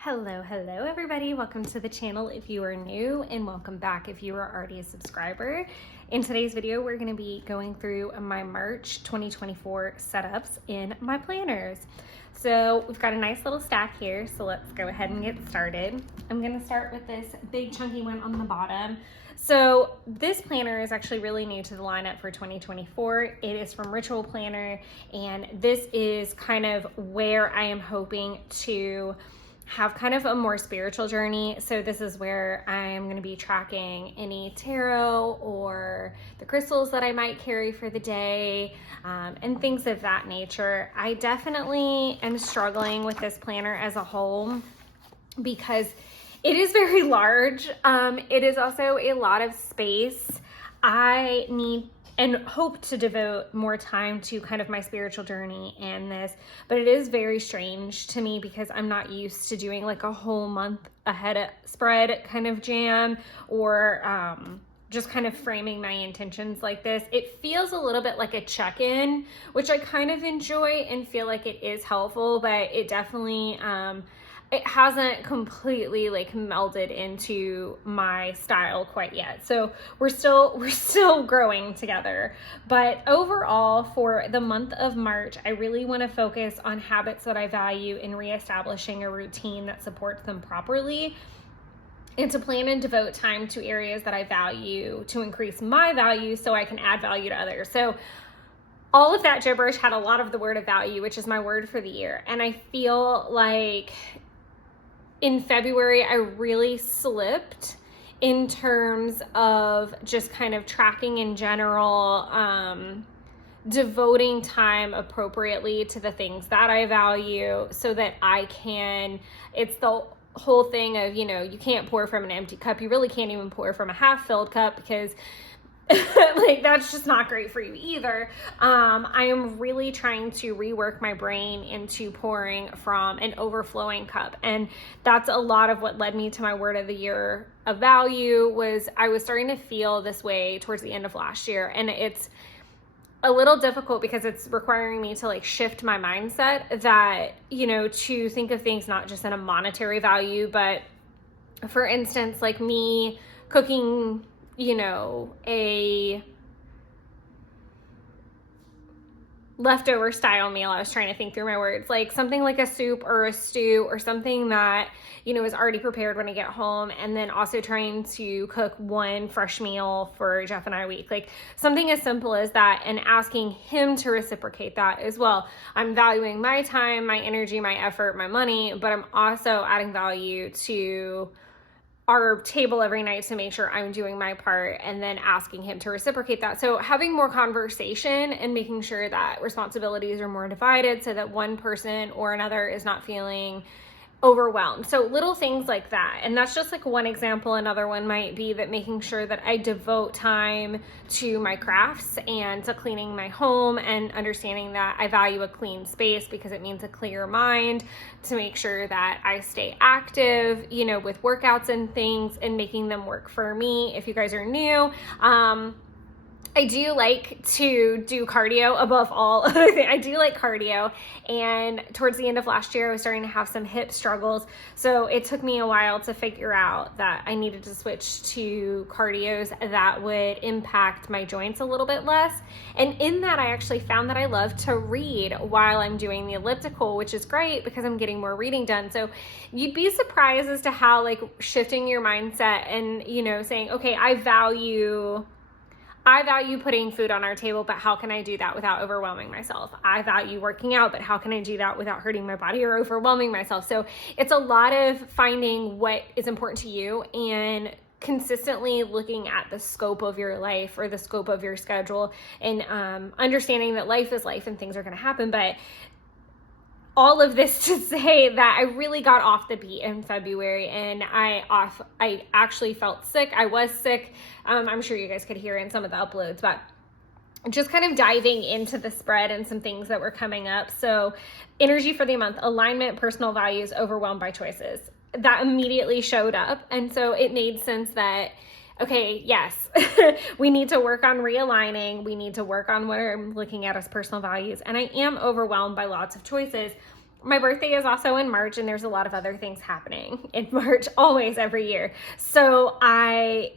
Hello everybody. Welcome to the channel if you are new, and welcome back if you are already a subscriber. In today's video, we're going to be going through my March 2024 setups in my planners. So we've got a nice little stack here, so let's go ahead and get started. I'm going to start with this big chunky one on the bottom. So this planner is actually really new to the lineup for 2024. It is from Ritual Planner, and this is kind of where I am hoping to have kind of a more spiritual journey. So this is where I'm going to be tracking any tarot or the crystals that I might carry for the day, and things of that nature. I definitely am struggling with this planner as a whole because it is very large. It is also a lot of space. I need and hope to devote more time to kind of my spiritual journey and this, but it is very strange to me because I'm not used to doing like a whole month ahead spread kind of jam, or just kind of framing my intentions like this. It feels a little bit like a check-in, which I kind of enjoy and feel like it is helpful, but it definitely, it hasn't completely like melded into my style quite yet. So we're still growing together. But overall, for the month of March, I really want to focus on habits that I value in reestablishing a routine that supports them properly, and to plan and devote time to areas that I value to increase my value so I can add value to others. So all of that gibberish had a lot of the word of value, which is my word for the year. And I feel like in February, I really slipped in terms of just kind of tracking in general, devoting time appropriately to the things that I value so that I can, it's the whole thing of, you can't pour from an empty cup. You really can't even pour from a half-filled cup because like that's just not great for you either. I am really trying to rework my brain into pouring from an overflowing cup, and that's a lot of what led me to my word of the year of value. Was I was starting to feel this way towards the end of last year, and it's a little difficult because it's requiring me to like shift my mindset that, to think of things not just in a monetary value, but for instance, like me cooking a leftover style meal. I was trying to think through my words, like something like a soup or a stew or something that, is already prepared when I get home. And then also trying to cook one fresh meal for Jeff and I a week, like something as simple as that, and asking him to reciprocate that as well. I'm valuing my time, my energy, my effort, my money, but I'm also adding value to our table every night to make sure I'm doing my part, and then asking him to reciprocate that. So having more conversation and making sure that responsibilities are more divided so that one person or another is not feeling overwhelmed. So little things like that. And that's just like one example. Another one might be that making sure that I devote time to my crafts and to cleaning my home, and understanding that I value a clean space because it means a clear mind, to make sure that I stay active, with workouts and things, and making them work for me. If you guys are new, I do like to do cardio above all other things. I do like cardio, and towards the end of last year, I was starting to have some hip struggles. So it took me a while to figure out that I needed to switch to cardios that would impact my joints a little bit less. And in that, I actually found that I love to read while I'm doing the elliptical, which is great because I'm getting more reading done. So you'd be surprised as to how like shifting your mindset and, saying, okay, I value putting food on our table, but how can I do that without overwhelming myself? I value working out, but how can I do that without hurting my body or overwhelming myself? So it's a lot of finding what is important to you and consistently looking at the scope of your life or the scope of your schedule, and understanding that life is life and things are going to happen. But all of this to say that I really got off the beat in February, and I actually felt sick. I was sick. I'm sure you guys could hear in some of the uploads, but just kind of diving into the spread and some things that were coming up. So energy for the month: alignment, personal values, overwhelmed by choices. That immediately showed up. And so it made sense that, okay, yes, we need to work on realigning. We need to work on what I'm looking at as personal values. And I am overwhelmed by lots of choices. My birthday is also in March, and there's a lot of other things happening in March, always, every year. So I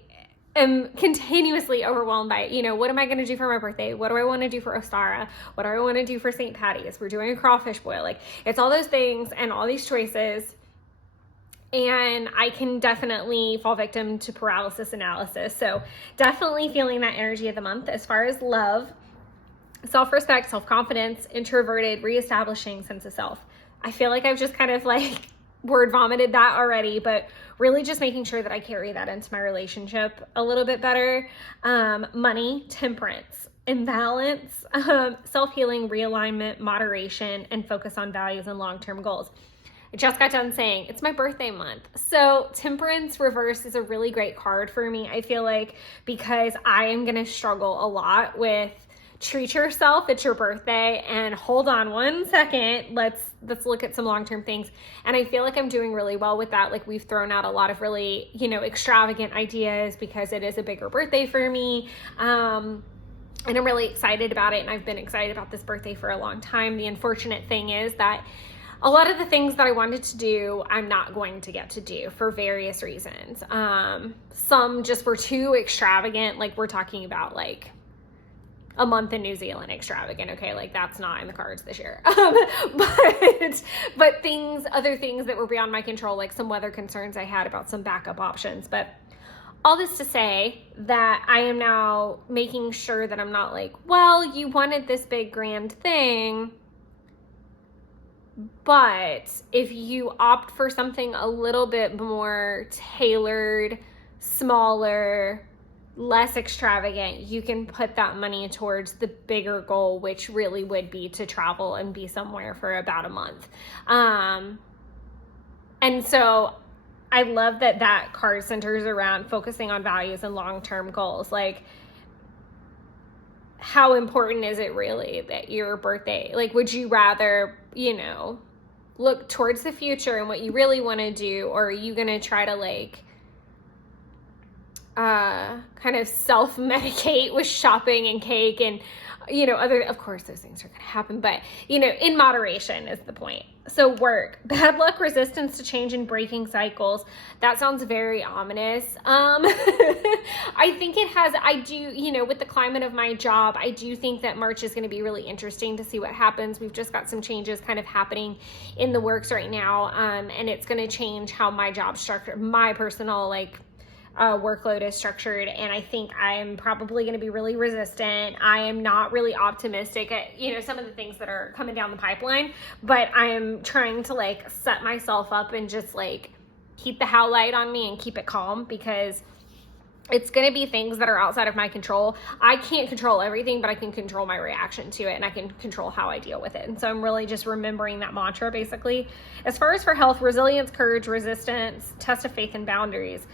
am continuously overwhelmed by it. What am I going to do for my birthday? What do I want to do for Ostara? What do I want to do for St. Patty's? We're doing a crawfish boil. Like, it's all those things and all these choices. And I can definitely fall victim to paralysis analysis. So definitely feeling that energy of the month. As far as love, self-respect, self-confidence, introverted, reestablishing sense of self. I feel like I've just kind of like word vomited that already, but really just making sure that I carry that into my relationship a little bit better. Money, temperance, imbalance, self-healing, realignment, moderation, and focus on values and long-term goals. I just got done saying it's my birthday month. So temperance reverse is a really great card for me. I feel like because I am going to struggle a lot with treat yourself, it's your birthday, and hold on one second, let's look at some long-term things. And I feel like I'm doing really well with that. Like, we've thrown out a lot of really, extravagant ideas because it is a bigger birthday for me. And I'm really excited about it. And I've been excited about this birthday for a long time. The unfortunate thing is that a lot of the things that I wanted to do, I'm not going to get to do for various reasons. Some just were too extravagant. Like, we're talking about like a month in New Zealand extravagant. Okay. Like, that's not in the cards this year. But other things that were beyond my control, like some weather concerns I had about some backup options. But all this to say that I am now making sure that I'm not like, well, you wanted this big grand thing, but if you opt for something a little bit more tailored, smaller, less extravagant, you can put that money towards the bigger goal, which really would be to travel and be somewhere for about a month. And so I love that card centers around focusing on values and long-term goals. Like, how important is it really that your birthday, like, would you rather, look towards the future and what you really want to do, or are you going to try to like kind of self-medicate with shopping and cake and other, of course those things are going to happen, but in moderation is the point. So work, bad luck, resistance to change, and breaking cycles. That sounds very ominous. I think I do, with the climate of my job, I do think that March is going to be really interesting to see what happens. We've just got some changes kind of happening in the works right now. And it's going to change how my job structure, my personal workload is structured, and I think I'm probably going to be really resistant. I am not really optimistic at some of the things that are coming down the pipeline, but I am trying to set myself up and just keep the howl light on me and keep it calm, because it's going to be things that are outside of my control. I can't control everything, but I can control my reaction to it, and I can control how I deal with it. And so I'm really just remembering that mantra, basically. As far as for health, resilience, courage, resistance, test of faith, and boundaries.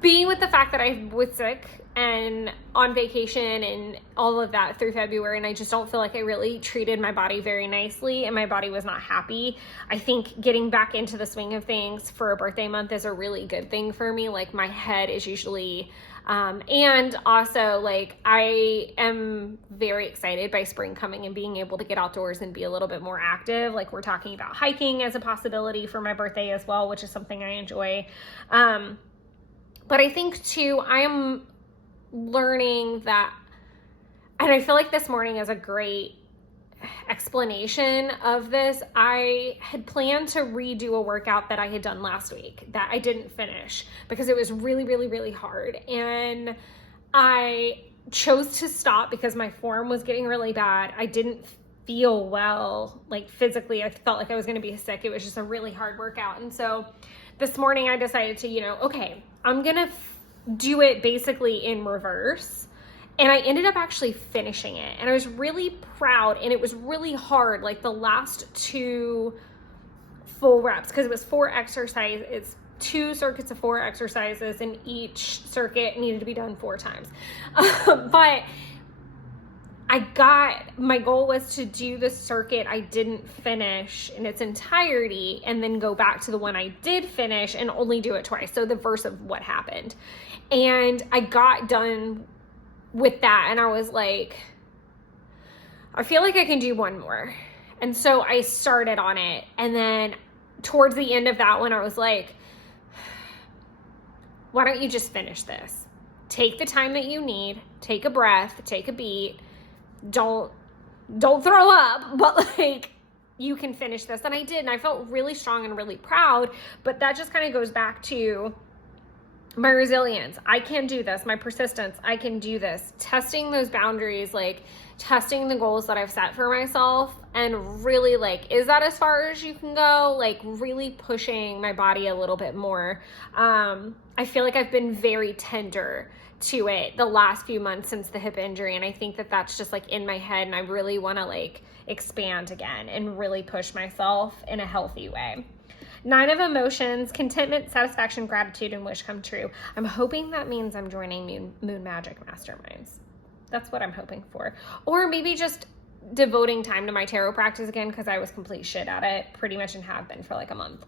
Being with the fact that I was sick and on vacation and all of that through February, and I just don't feel like I really treated my body very nicely, and my body was not happy. I think getting back into the swing of things for a birthday month is a really good thing for me. My head is usually, and also I am very excited by spring coming and being able to get outdoors and be a little bit more active. We're talking about hiking as a possibility for my birthday as well, which is something I enjoy. But I think too, I am learning that, and I feel like this morning is a great explanation of this. I had planned to redo a workout that I had done last week that I didn't finish because it was really, really, really hard. And I chose to stop because my form was getting really bad. I didn't feel well, physically. I felt like I was going to be sick. It was just a really hard workout. And so this morning I decided to, okay, I'm going to do it basically in reverse. And I ended up actually finishing it. And I was really proud. And it was really hard, the last 2 full reps, because it was 4 exercises. It's 2 circuits of 4 exercises, and each circuit needed to be done 4 times. But my goal was to do the circuit I didn't finish in its entirety, and then go back to the one I did finish and only do it twice. So the verse of what happened. And I got done with that, and I was like, I feel like I can do one more. And so I started on it. And then towards the end of that one, I was like, why don't you just finish this? Take the time that you need, take a breath, take a beat. Don't throw up, but like, you can finish this. And I did, and I felt really strong and really proud. But that just kind of goes back to my resilience. I can do this. My persistence. I can do this. Testing those boundaries, like testing the goals that I've set for myself, and really like, is that as far as you can go? Like really pushing my body a little bit more. I feel like I've been very tender to it the last few months since the hip injury. And I think that that's just like in my head, and I really want to like expand again and really push myself in a healthy way. 9 of emotions: contentment, satisfaction, gratitude, and wish come true. I'm hoping that means I'm joining Moon Magic Masterminds. That's what I'm hoping for. Or maybe just devoting time to my tarot practice again, because I was complete shit at it pretty much, and have been for like a month.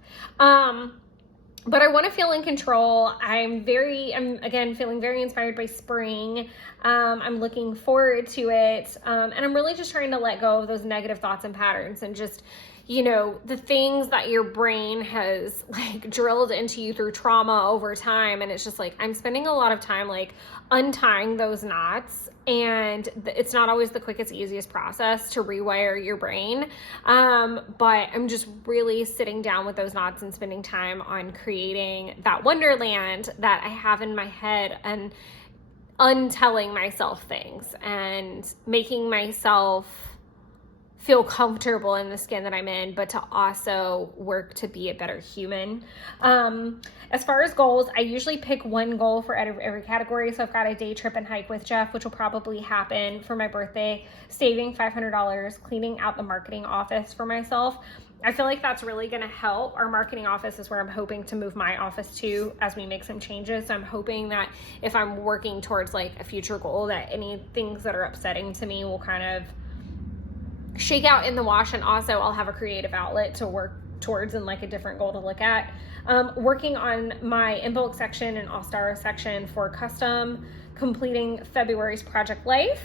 But I want to feel in control. I'm again feeling very inspired by spring. I'm looking forward to it. And I'm really just trying to let go of those negative thoughts and patterns, and just, you know, the things that your brain has like drilled into you through trauma over time. And it's just like, I'm spending a lot of time like untying those knots. And it's not always the quickest, easiest process to rewire your brain. But I'm just really sitting down with those knots and spending time on creating that wonderland that I have in my head, and untelling myself things and making myself feel comfortable in the skin that I'm in, but to also work to be a better human. As far as goals, I usually pick one goal for every category. So I've got a day trip and hike with Jeff, which will probably happen for my birthday, saving $500, cleaning out the marketing office for myself. I feel like that's really going to help. Our marketing office is where I'm hoping to move my office to as we make some changes. So I'm hoping that if I'm working towards like a future goal, that any things that are upsetting to me will kind of shake out in the wash. And also I'll have a creative outlet to work towards and like a different goal to look at. Working on my in bulk section and All-Star section for custom, completing February's Project Life,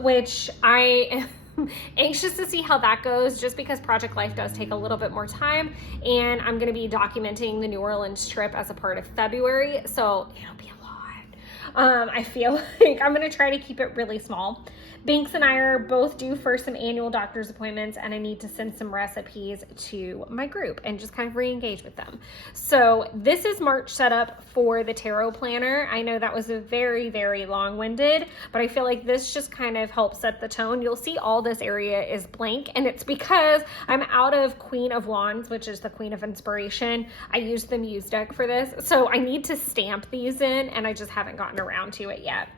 which I am anxious to see how that goes, just because Project Life does take a little bit more time, and I'm going to be documenting the New Orleans trip as a part of February, so it'll be a lot. I feel like I'm going to try to keep it really small. Banks and I are both due for some annual doctor's appointments, and I need to send some recipes to my group and just kind of re-engage with them. So this is March setup for the tarot planner. I know that was a very, very long-winded, but I feel like this just kind of helps set the tone. You'll see all this area is blank, and it's because I'm out of Queen of Wands, which is the Queen of Inspiration. I used the Muse deck for this, so I need to stamp these in, and I just haven't gotten around to it yet.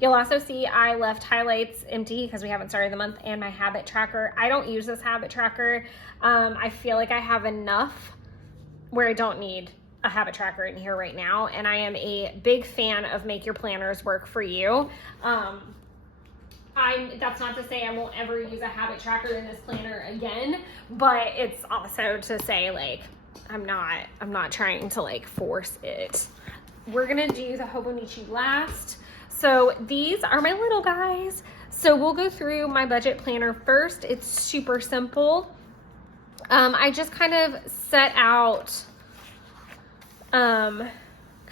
You'll also see I left highlights empty because we haven't started the month, and my habit tracker. I don't use this habit tracker. I feel like I have enough where I don't need a habit tracker in here right now. And I am a big fan of make your planners work for you. That's not to say I won't ever use a habit tracker in this planner again, but it's also to say like, I'm not trying to like force it. We're going to do the Hobonichi last. So these are my little guys. So we'll go through my budget planner first. It's super simple. I just kind of set out kind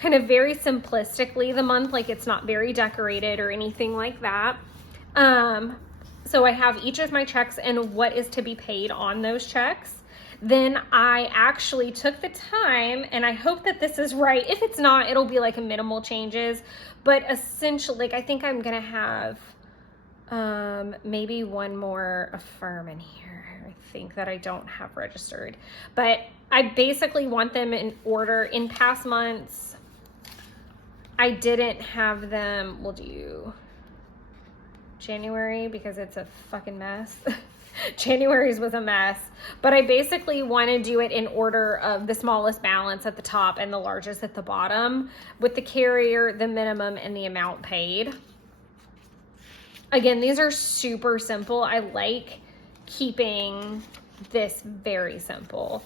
of very simplistically the month, like it's not very decorated or anything like that. So I have each of my checks and what is to be paid on those checks. Then I actually took the time, and I hope that this is right. If it's not, it'll be like a minimal changes, but essentially, like I think I'm gonna have maybe one more affirm in here. I think that I don't have registered, but I basically want them in order. In past months, I didn't have them. We'll do January because it's a fucking mess. January's was a mess, but I basically want to do it in order of the smallest balance at the top and the largest at the bottom, with the carrier, the minimum, and the amount paid. Again, these are super simple. I like keeping this very simple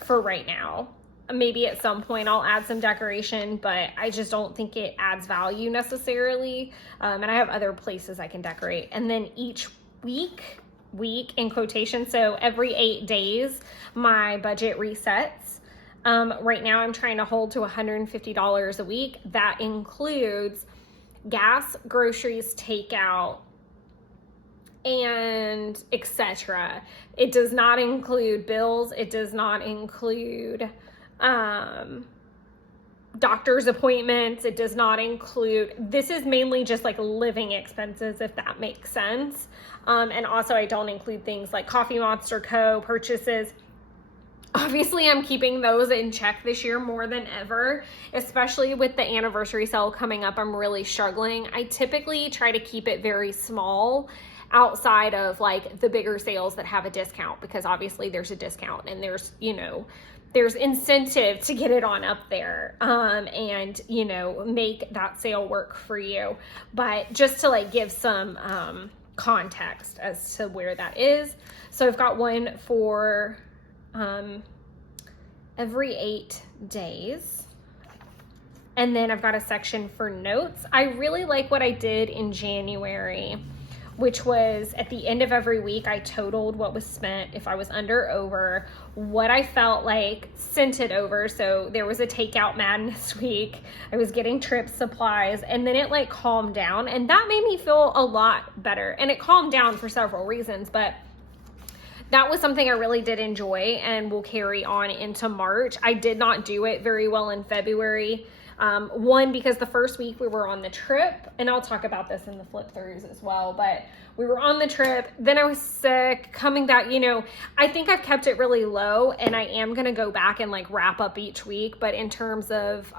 for right now. Maybe at some point I'll add some decoration, but I just don't think it adds value necessarily. And I have other places I can decorate. And then each week week in quotation. So every 8 days, my budget resets. Right now I'm trying to hold to $150 a week. That includes gas, groceries, takeout, and etc. It does not include bills. It does not include doctor's appointments. It does not include, this is mainly just like living expenses, if that makes sense. And also I don't include things like Coffee Monster Co. purchases. Obviously, I'm keeping those in check this year more than ever, especially with the anniversary sale coming up. I'm really struggling. I typically try to keep it very small outside of like the bigger sales that have a discount, because obviously there's a discount and there's, you know, there's incentive to get it on up there, and, you know, make that sale work for you. But just to like give some context as to where that is. So I've got one for every 8 days. And then I've got a section for notes. I really like what I did in January, which was at the end of every week, I totaled what was spent, if I was under, over, what I felt like sent it over. So there was a takeout madness week. I was getting trip supplies, and then it like calmed down, and that made me feel a lot better. And it calmed down for several reasons, but that was something I really did enjoy and will carry on into March. I did not do it very well in February. One, because the first week we were on the trip, and I'll talk about this in the flip throughs as well, but we were on the trip, then I was sick, coming back, you know, I think I've kept it really low, and I am going to go back and like wrap up each week. But in terms of,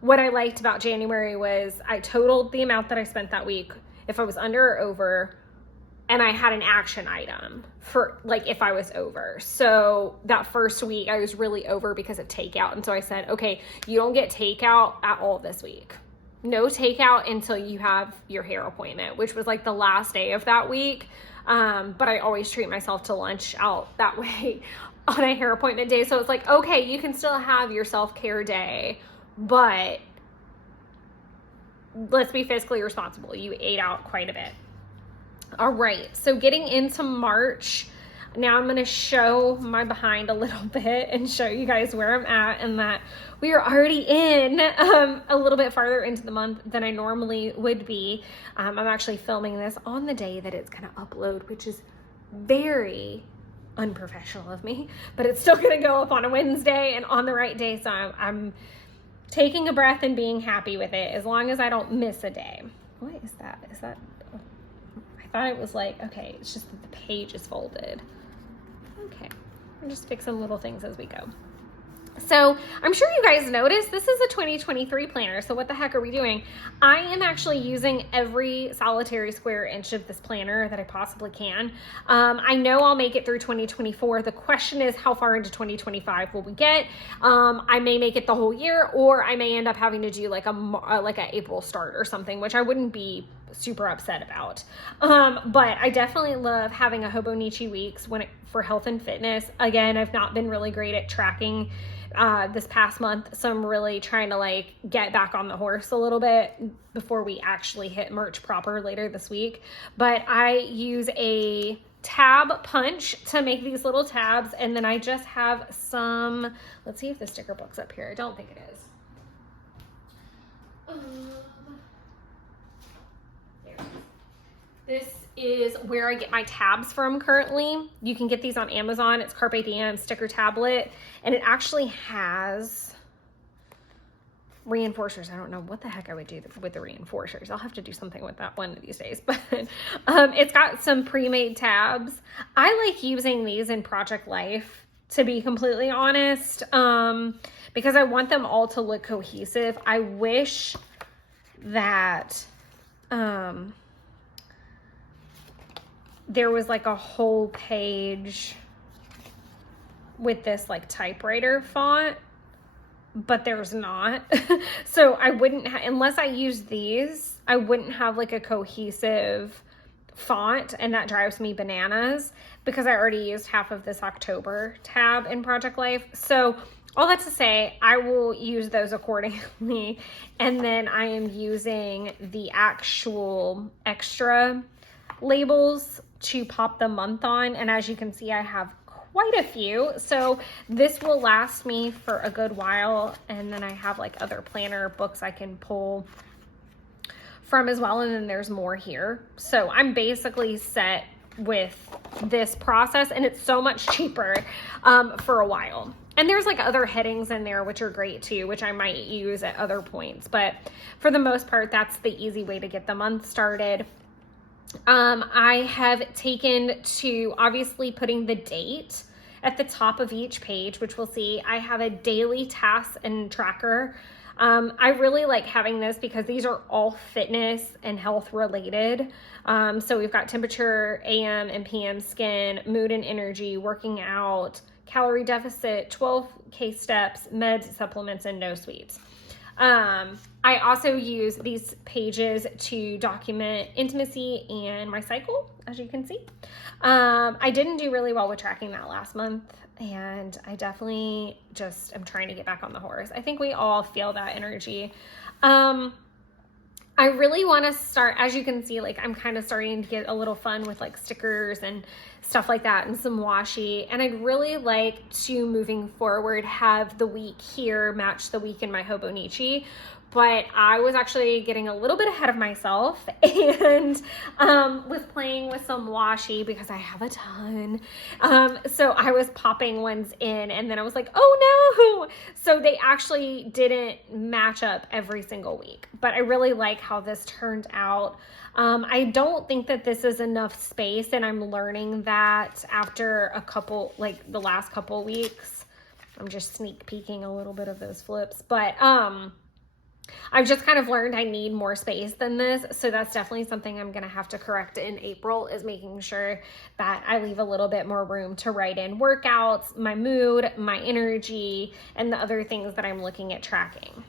what I liked about January was I totaled the amount that I spent that week, if I was under or over, and I had an action item for like if I was over. So that first week I was really over because of takeout. And so I said, okay, you don't get takeout at all this week. No takeout until you have your hair appointment, which was like the last day of that week. But I always treat myself to lunch out that way on a hair appointment day. So it's like, okay, you can still have your self-care day, but let's be fiscally responsible. You ate out quite a bit. All right, so getting into March, now I'm going to show my behind a little bit and show you guys where I'm at, and that we are already in a little bit farther into the month than I normally would be. I'm actually filming this on the day that it's going to upload, which is very unprofessional of me, but it's still going to go up on a Wednesday and on the right day, so I'm taking a breath and being happy with it as long as I don't miss a day. What is that? Is that... I thought it was like, okay, it's just that the page is folded. Okay, I'm just fixing little things as we go. So I'm sure you guys noticed this is a 2023 planner. So what the heck are we doing? I am actually using every solitary square inch of this planner that I possibly can. I know I'll make it through 2024. The question is, how far into 2025 will we get? I may make it the whole year, or I may end up having to do like a April start or something, which I wouldn't be super upset about. But I definitely love having a Hobonichi weeks for health and fitness. Again, I've not been really great at tracking this past month, so I'm really trying to like get back on the horse a little bit before we actually hit merch proper later this week. But I use a tab punch to make these little tabs, and then I just have some, let's see if the sticker book's up here. I don't think it is. This is where I get my tabs from currently. You can get these on Amazon. It's Carpe Diem sticker tablet, and it actually has reinforcers. I don't know what the heck I would do with the reinforcers. I'll have to do something with that one of these days, but it's got some pre-made tabs. I like using these in Project Life, to be completely honest, because I want them all to look cohesive. I wish that there was like a whole page with this like typewriter font, but there's not. So I wouldn't unless I use these, I wouldn't have like a cohesive font, and that drives me bananas because I already used half of this October tab in Project Life. So all that to say, I will use those accordingly. And then I am using the actual extra labels to pop the month on. And as you can see, I have quite a few. So this will last me for a good while. And then I have like other planner books I can pull from as well. And then there's more here. So I'm basically set with this process, and it's so much cheaper for a while. And there's like other headings in there, which are great too, which I might use at other points. But for the most part, that's the easy way to get the month started. I have taken to obviously putting the date at the top of each page, which we'll see. I have a daily task and tracker. I really like having this because these are all fitness and health related. So we've got temperature, AM and PM skin, mood and energy, working out, calorie deficit, 12K steps, meds, supplements, and no sweets. I also use these pages to document intimacy and my cycle, as you can see. I didn't do really well with tracking that last month, and I definitely just am trying to get back on the horse. I think we all feel that energy. I really want to start, as you can see, like I'm kind of starting to get a little fun with like stickers and stuff like that and some washi. And I'd really like to, moving forward, have the week here match the week in my Hobonichi. But I was actually getting a little bit ahead of myself and was playing with some washi because I have a ton. So I was popping ones in, and then I was like, oh no. So they actually didn't match up every single week. But I really like how this turned out. I don't think that this is enough space, and I'm learning that after a couple, like the last couple weeks. I'm just sneak peeking a little bit of those flips. But I've just kind of learned I need more space than this. So that's definitely something I'm going to have to correct in April, is making sure that I leave a little bit more room to write in workouts, my mood, my energy, and the other things that I'm looking at tracking.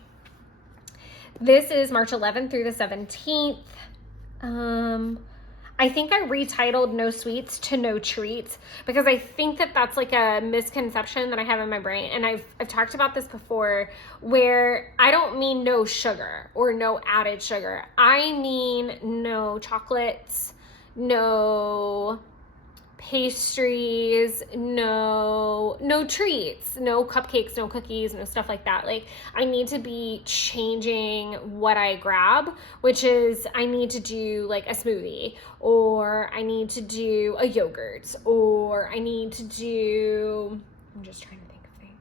This is March 11th through the 17th. I think I retitled No Sweets to No Treats because I think that that's like a misconception that I have in my brain. And I've talked about this before, where I don't mean no sugar or no added sugar. I mean no chocolates, no pastries, no treats, no cupcakes, no cookies, no stuff like that. Like I need to be changing what I grab, which is I need to do like a smoothie, or I need to do a yogurt, or I need to do, I'm just trying to think of things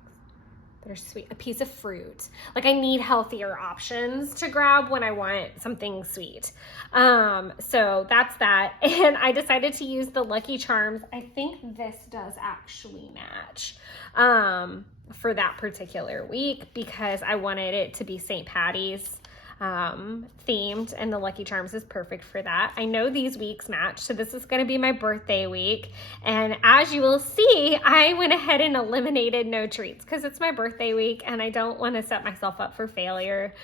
that are sweet, a piece of fruit. Like I need healthier options to grab when I want something sweet. So that's that. And I decided to use the Lucky Charms. I think this does actually match for that particular week because I wanted it to be St. Patty's themed, and the Lucky Charms is perfect for that. I know these weeks match, so this is going to be my birthday week. And as you will see, I went ahead and eliminated no treats because it's my birthday week and I don't want to set myself up for failure.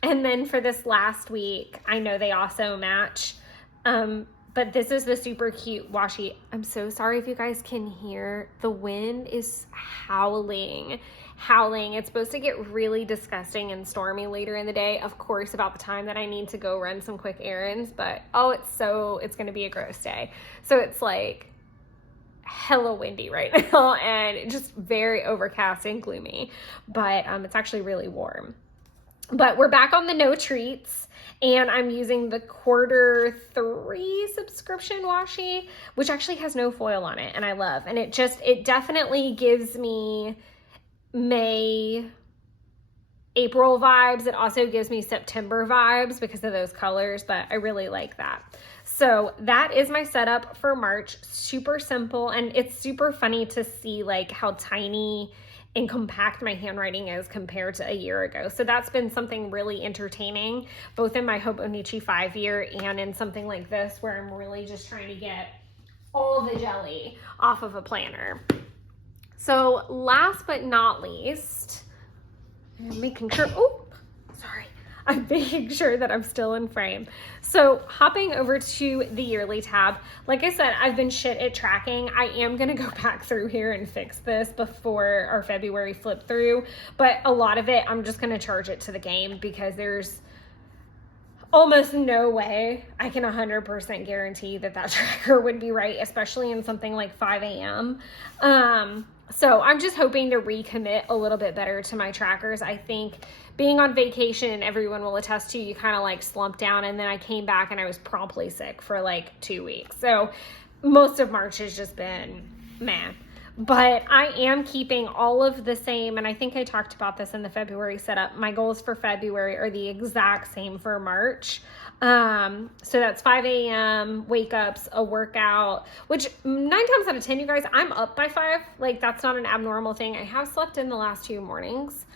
And then for this last week, I know they also match. But this is the super cute washi. I'm so sorry if you guys can hear. The wind is howling. It's supposed to get really disgusting and stormy later in the day. Of course, about the time that I need to go run some quick errands. But it's going to be a gross day. So it's like hella windy right now and just very overcast and gloomy. But it's actually really warm. But we're back on the no treats, and I'm using the Q3 subscription washi, which actually has no foil on it, and I love. And it definitely gives me April vibes. It also gives me September vibes because of those colors, but I really like that. So that is my setup for March. Super simple, and it's super funny to see like how tiny and compact my handwriting is compared to a year ago. So that's been something really entertaining, both in my Hobonichi 5-year and in something like this where I'm really just trying to get all the jelly off of a planner. So last but not least, I'm making sure, I'm making sure that I'm still in frame. So hopping over to the yearly tab, like I said, I've been shit at tracking. I am going to go back through here and fix this before our February flip through, but a lot of it, I'm just going to charge it to the game because there's almost no way I can 100% guarantee that that tracker would be right, especially in something like 5 a.m. So I'm just hoping to recommit a little bit better to my trackers. I think being on vacation, everyone will attest to, you kind of like slump down, and then I came back and I was promptly sick for like 2 weeks. So most of March has just been meh. But I am keeping all of the same, and I think I talked about this in the February setup. My goals for February are the exact same for March. So that's 5 a.m. wake ups, a workout, which 9 times out of 10, you guys, I'm up by 5. Like, that's not an abnormal thing. I have slept in the last 2 mornings,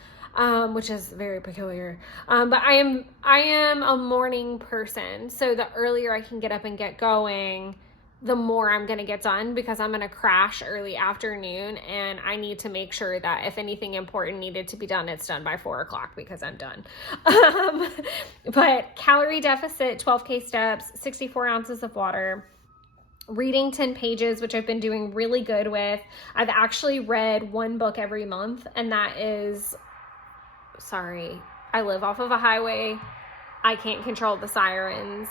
which is very peculiar. But I am a morning person. So the earlier I can get up and get going, the more I'm going to get done, because I'm going to crash early afternoon, and I need to make sure that if anything important needed to be done, it's done by 4 o'clock, because I'm done. But calorie deficit, 12K steps, 64 ounces of water, reading 10 pages, which I've been doing really good with. I've actually read 1 book every month, and that is, sorry, I live off of a highway. I can't control the sirens.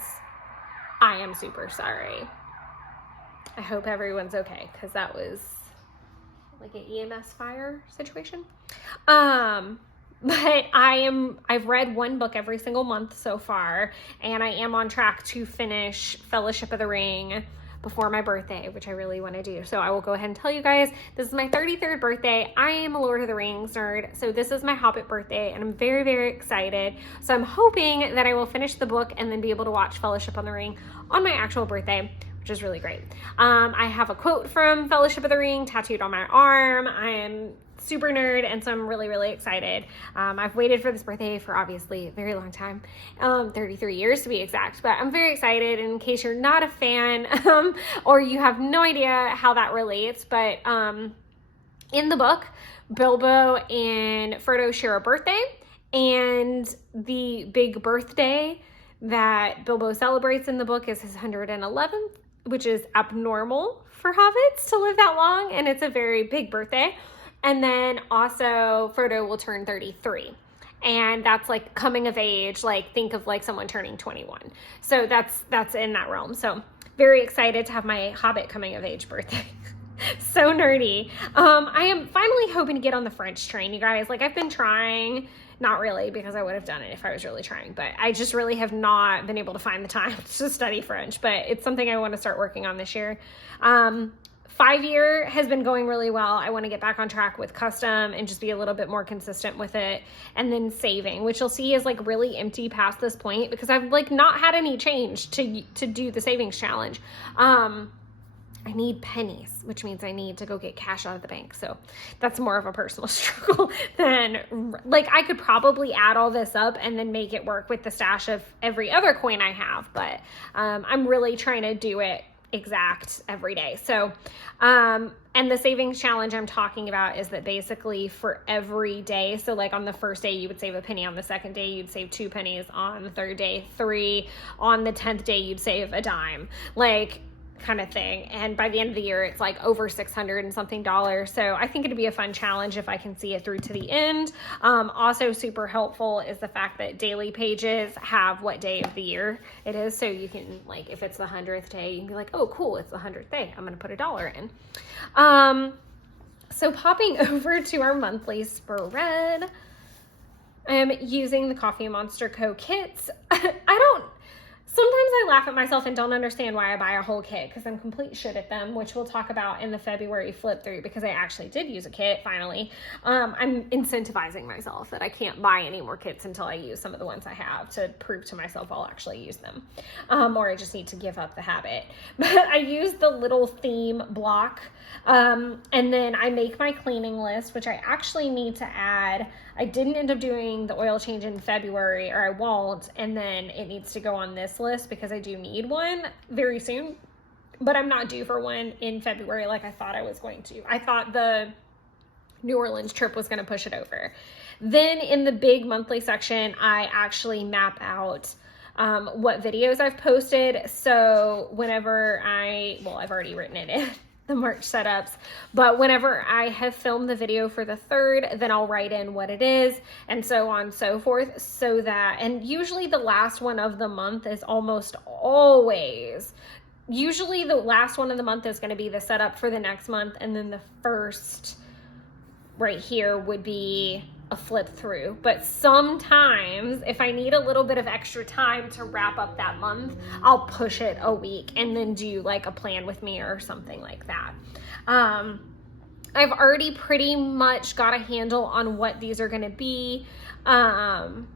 I am super sorry. I hope everyone's okay, because that was like an EMS fire situation. But I've read 1 book every single month so far, and I am on track to finish Fellowship of the Ring before my birthday, which I really want to do. So I will go ahead and tell you guys, this is my 33rd birthday. I am a Lord of the Rings nerd, so this is my Hobbit birthday, and I'm very, very excited. So I'm hoping that I will finish the book and then be able to watch Fellowship on the Ring on my actual birthday, which is really great. I have a quote from Fellowship of the Ring tattooed on my arm. I am super nerd, and so I'm really, really excited. I've waited for this birthday for obviously a very long time, 33 years to be exact, but I'm very excited. In case you're not a fan, or you have no idea how that relates, but in the book, Bilbo and Frodo share a birthday, and the big birthday that Bilbo celebrates in the book is his 111th, which is abnormal for hobbits to live that long, and it's a very big birthday. And then also Frodo will turn 33, and that's like coming of age, like think of like someone turning 21. So that's in that realm. So very excited to have my Hobbit coming of age birthday. So nerdy. I am finally hoping to get on the French train, you guys. Like, I've been trying, not really, because I would have done it if I was really trying, but I just really have not been able to find the time to study French, but it's something I want to start working on this year. 5-year has been going really well. I want to get back on track with custom and just be a little bit more consistent with it. And then saving, which you'll see is like really empty past this point, because I've like not had any change to do the savings challenge. I need pennies, which means I need to go get cash out of the bank. So that's more of a personal struggle than, like, I could probably add all this up and then make it work with the stash of every other coin I have. But I'm really trying to do it exact every day. So, and the savings challenge I'm talking about is that basically for every day, so like on the first day, you would save a penny. On the second day, you'd save 2 pennies. On the third day, 3. On the 10th day, you'd save a dime. Like, kind of thing. And by the end of the year, it's like over $600 and something. So I think it'd be a fun challenge if I can see it through to the end. Also super helpful is the fact that daily pages have what day of the year it is. So you can, like, if it's the 100th day, you can be like, oh, cool, it's the 100th day, I'm going to put $1 in. So popping over to our monthly spread, I'm using the Coffee Monster Co. kits. Sometimes I laugh at myself and don't understand why I buy a whole kit, because I'm complete shit at them, which we'll talk about in the February flip through, because I actually did use a kit finally. I'm incentivizing myself that I can't buy any more kits until I use some of the ones I have, to prove to myself I'll actually use them. Or I just need to give up the habit. But I use the little theme block. And then I make my cleaning list, which I actually need to add. I didn't end up doing the oil change in February, or I won't, and then it needs to go on this list because I do need one very soon, but I'm not due for one in February like I thought I was going to. I thought the New Orleans trip was going to push it over. Then in the big monthly section, I actually map out what videos I've posted. So whenever I've already written it in. the March setups, but whenever I have filmed the video for the 3rd, then I'll write in what it is and so on and so forth, so that, and usually the last one of the month is almost always, usually the last one of the month is going to be the setup for the next month, and then the first right here would be a flip through. But sometimes if I need a little bit of extra time to wrap up that month, I'll push it a week and then do like a plan with me or something like that. I've already pretty much got a handle on what these are going to be,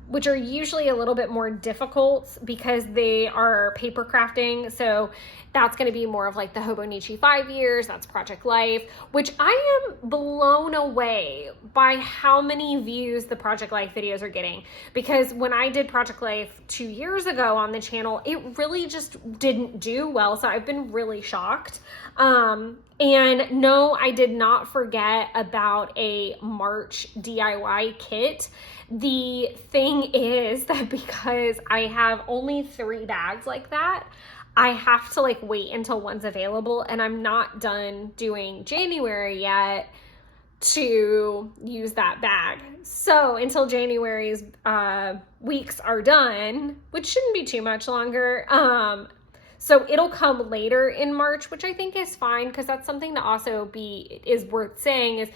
which are usually a little bit more difficult because they are paper crafting. So that's going to be more of like the Hobonichi 5 years, that's Project Life, which I am blown away by how many views the Project Life videos are getting. Because when I did Project Life 2 years ago on the channel, it really just didn't do well. So I've been really shocked. And no, I did not forget about a March DIY kit. The thing is that because I have only 3 bags like that, I have to like wait until one's available, and I'm not done doing January yet to use that bag. So until January's weeks are done, which shouldn't be too much longer, so it'll come later in March, which I think is fine, because that's something to also is worth saying is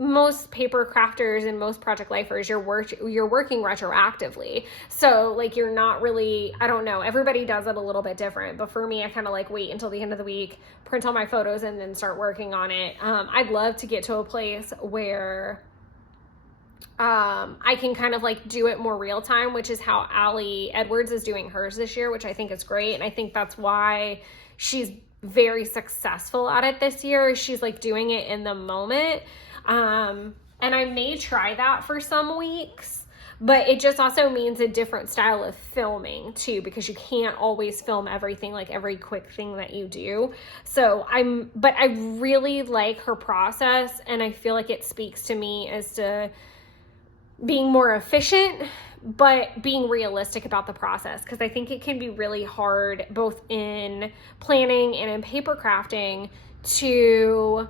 most paper crafters and most Project Lifers, you're working retroactively. So like you're not really, I don't know, everybody does it a little bit different. But for me, I kind of like wait until the end of the week, print all my photos, and then start working on it. I'd love to get to a place where I can kind of like do it more real time, which is how Allie Edwards is doing hers this year, which I think is great. And I think that's why she's very successful at it this year. She's like doing it in the moment. And I may try that for some weeks, but it just also means a different style of filming too, because you can't always film everything, like every quick thing that you do. So but I really like her process, and I feel like it speaks to me as to being more efficient, but being realistic about the process, because I think it can be really hard both in planning and in paper crafting to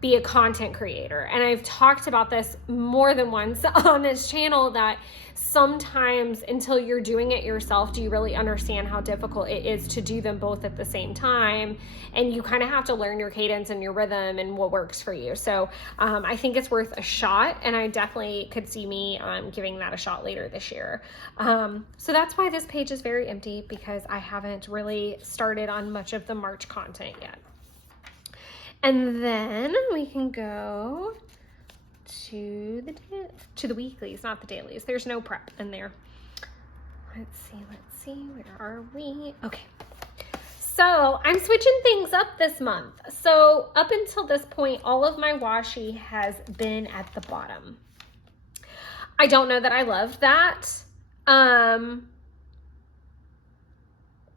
be a content creator. And I've talked about this more than once on this channel, that sometimes until you're doing it yourself, do you really understand how difficult it is to do them both at the same time. And you kind of have to learn your cadence and your rhythm and what works for you. So I think it's worth a shot, and I definitely could see me giving that a shot later this year. So that's why this page is very empty, because I haven't really started on much of the March content yet. And then we can go to the weeklies, not the dailies. There's no prep in there. Let's see, where are we? Okay. So I'm switching things up this month. So up until this point, all of my washi has been at the bottom. I don't know that I loved that.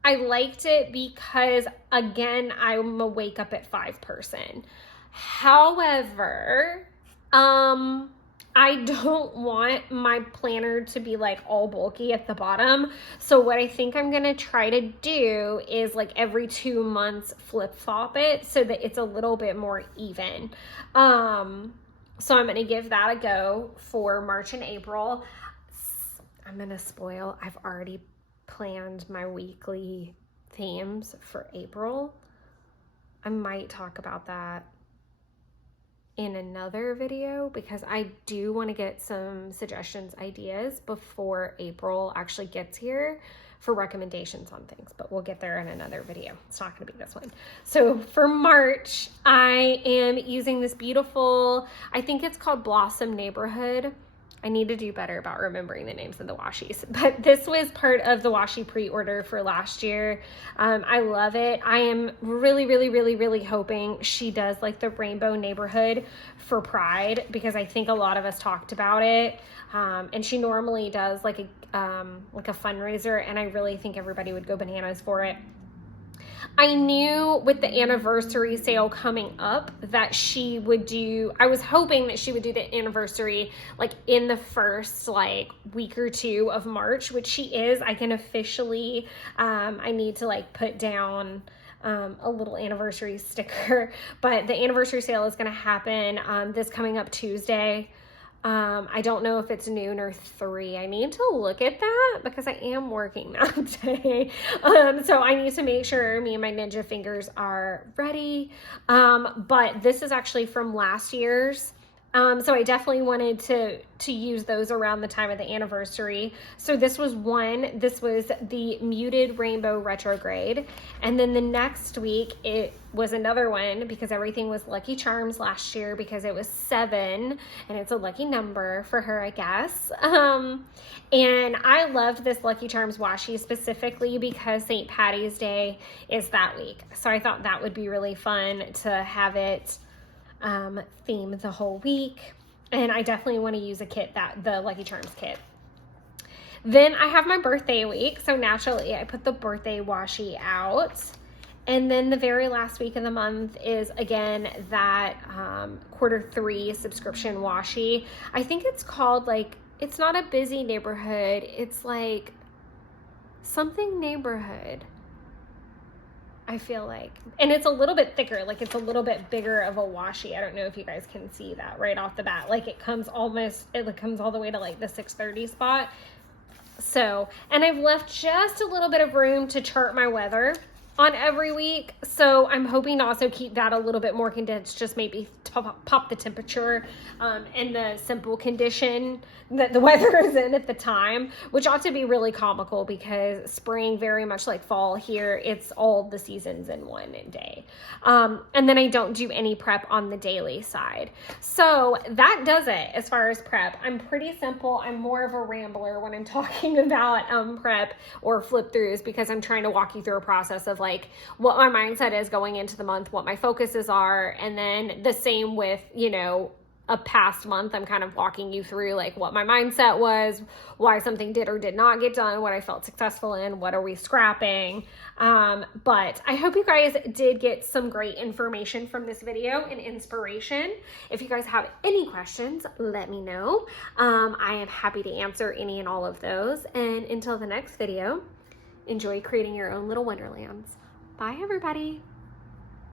I liked it because, again, I'm a wake up at 5 person. However, I don't want my planner to be like all bulky at the bottom. So what I think I'm going to try to do is like every 2 months flip flop it so that it's a little bit more even. So I'm going to give that a go for March and April. I'm going to spoil. I've already planned my weekly themes for April. I might talk about that in another video, because I do want to get some suggestions, ideas before April actually gets here for recommendations on things, but we'll get there in another video. It's not going to be this one. So for March, I am using this beautiful, I think it's called Blossom Neighborhood. I need to do better about remembering the names of the washis, but this was part of the washi pre-order for last year. I love it. I am really hoping she does like the Rainbow Neighborhood for Pride, because I think a lot of us talked about it. And she normally does like a fundraiser, and I really think everybody would go bananas for it. I knew with the anniversary sale coming up that she would do, I was hoping that she would do the anniversary like in the first like week or 2 of March, which she is. I can officially, I need to like put down a little anniversary sticker, but the anniversary sale is going to happen this coming up Tuesday. I don't know if it's noon or 3. I need to look at that because I am working that day. So I need to make sure me and my Ninja fingers are ready. But this is actually from last year's. So I definitely wanted to use those around the time of the anniversary. So this was the Muted Rainbow Retrograde. And then the next week it was another one because everything was Lucky Charms last year because it was 7 and it's a lucky number for her, I guess. And I loved this Lucky Charms washi specifically because St. Patty's Day is that week. So I thought that would be really fun to have it theme the whole week, and I definitely want to use a kit, the Lucky Charms kit. Then I have my birthday week, so naturally I put the birthday washi out, and then the very last week of the month is again that Q3 subscription washi. I think it's called, like, it's not a busy neighborhood, it's like something neighborhood, I feel like. And it's a little bit thicker, like it's a little bit bigger of a washi. I don't know if you guys can see that right off the bat. Like it comes all the way to like the 630 spot. So, and I've left just a little bit of room to chart my weather on every week. So I'm hoping to also keep that a little bit more condensed, just maybe pop the temperature and the simple condition that the weather is in at the time, which ought to be really comical because spring, very much like fall here, it's all the seasons in one day. And then I don't do any prep on the daily side. So that does it as far as prep. I'm pretty simple. I'm more of a rambler when I'm talking about prep or flip throughs because I'm trying to walk you through a process of like what my mindset is going into the month, what my focuses are, and then the same with, you know, a past month. I'm kind of walking you through like what my mindset was, why something did or did not get done, what I felt successful in, what are we scrapping. But I hope you guys did get some great information from this video and inspiration. If you guys have any questions, let me know. I am happy to answer any and all of those. And until the next video, enjoy creating your own little wonderlands. Bye, everybody.